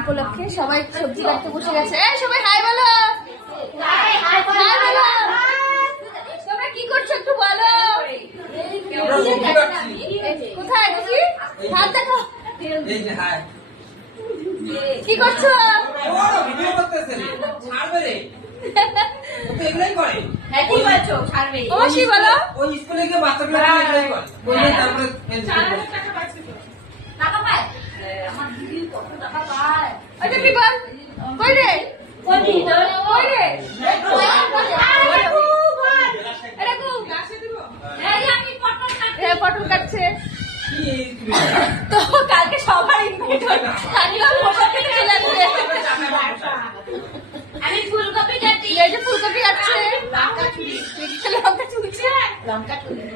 উপলক্ষে সবাই সবজি কাটতে বসে গেছে। সবাই হাই বলো, তোমরা কি করছো একটু বলো। কোথায় দেখি, হাত দেখো। কি করছো? অবশ্যই বলো। পটল কাটছে তো কালকে সবার আমি ফুলকপি কাটি, এই যে ফুলকপি কাটছে, লঙ্কা চুলছে, লঙ্কা চুলছে।